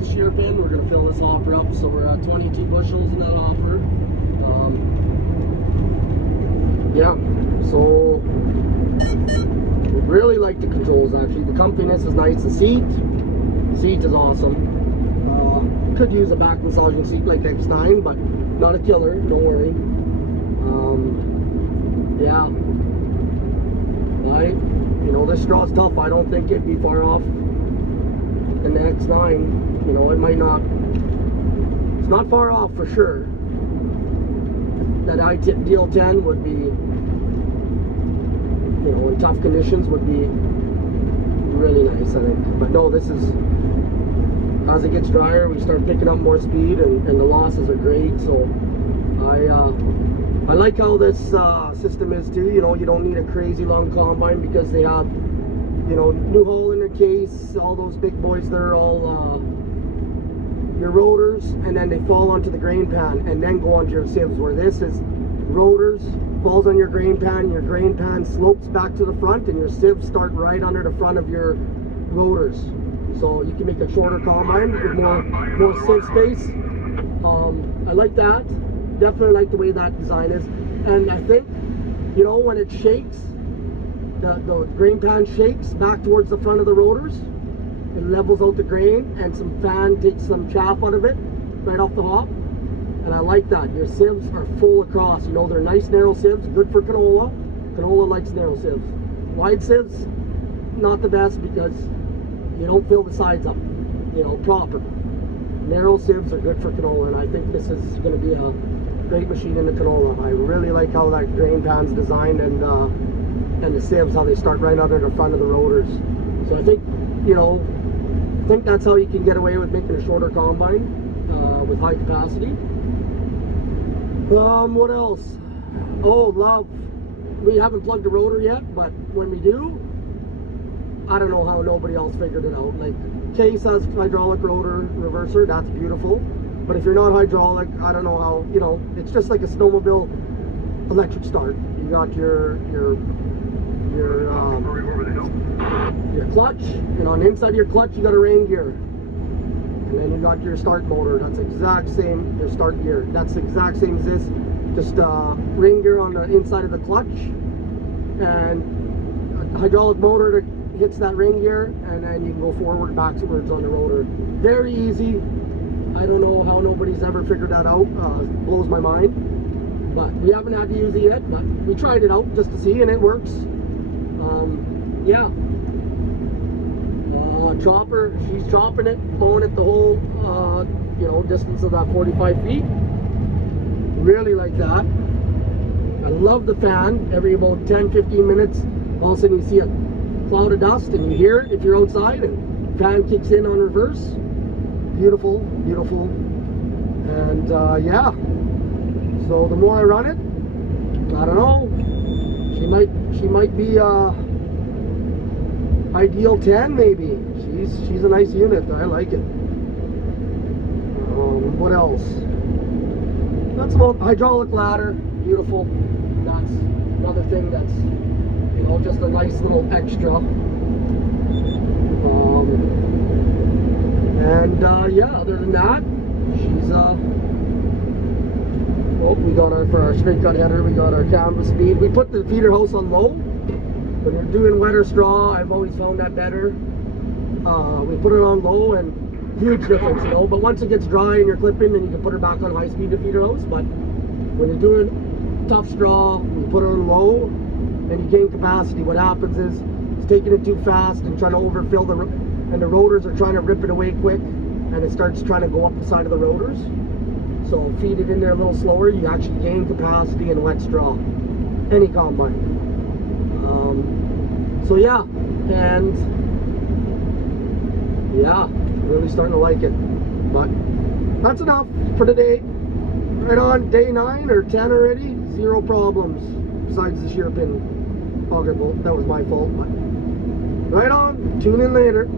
the shear bin. We're going to fill this hopper up, so we're at 22 bushels in that hopper. Yeah, so really like the controls actually. The comfiness is nice. The seat is awesome. Could use a back massaging seat like X9, but not a killer, don't worry. Yeah, this straw's tough. I don't think it'd be far off in the X9. It might not. It's not far off for sure. That ideal 10 would be, in tough conditions would be really nice, I think. But no, this is, as it gets drier, we start picking up more speed, and the losses are great. So I like how this system is too. You don't need a crazy long combine because they have, new hole in the case. All those big boys, they're all your rotors, and then they fall onto the grain pan and then go onto your sieves, where this is rotors, falls on your grain pan slopes back to the front, and your sieves start right under the front of your rotors. So you can make a shorter combine with more sieve space. I like that. Definitely like the way that design is. And I think, when it shakes, the grain pan shakes back towards the front of the rotors, it levels out the grain, and some fan takes some chaff out of it right off the hop. And I like that. Your sieves are full across. They're nice narrow sieves, good for canola. Canola likes narrow sieves. Wide sieves, not the best because you don't fill the sides up, proper. Narrow sieves are good for canola, and I think this is going to be a great machine in the canola. I really like how that grain pan's designed, and the sieves, how they start right under the front of the rotors. So I think, I think that's how you can get away with making a shorter combine with high capacity. What else? Oh, love. We haven't plugged the rotor yet, but when we do, I don't know how nobody else figured it out. Like, Case has hydraulic rotor reverser, that's beautiful. But if you're not hydraulic, I don't know how, it's just like a snowmobile electric start. You got your clutch, and on the inside of your clutch you got a rain gear, and then you got your start motor. That's exact same, your start gear, that's the exact same as this, just rain gear on the inside of the clutch, and a hydraulic motor that hits that rain gear, and then you can go forward, backwards on the rotor. Very easy. I don't know how nobody's ever figured that out. Blows my mind, but we haven't had to use it yet, but we tried it out just to see, and it works. Yeah. Chopper, she's chopping it, blowing it the whole, distance of that 45 feet. Really like that. I love the fan. Every about 10-15 minutes, all of a sudden you see a cloud of dust, and you hear it if you're outside, and fan kicks in on reverse. Beautiful, beautiful. And yeah. So the more I run it, I don't know. She might be ideal 10 maybe. She's a nice unit. I like it. What else? That's about hydraulic ladder. Beautiful. That's another thing that's, just a nice little extra. Yeah, other than that, she's we got for our straight cut header, we got our canvas speed. We put the feeder house on low. When you're doing wetter straw, I've always found that better. We put it on low, and huge difference, but once it gets dry and you're clipping, then you can put her back on high speed to feeder house. But when you're doing tough straw, we put her on low, and you gain capacity. What happens is it's taking it too fast and trying to overfill and the rotors are trying to rip it away quick, and it starts trying to go up the side of the rotors. So feed it in there a little slower, you actually gain capacity in wet straw, any combine. So yeah, and yeah, really starting to like it. But that's enough for today. Right on day 9 or 10 already, 0 problems besides the shear pin auger bolt. That was my fault, but right on. Tune in later.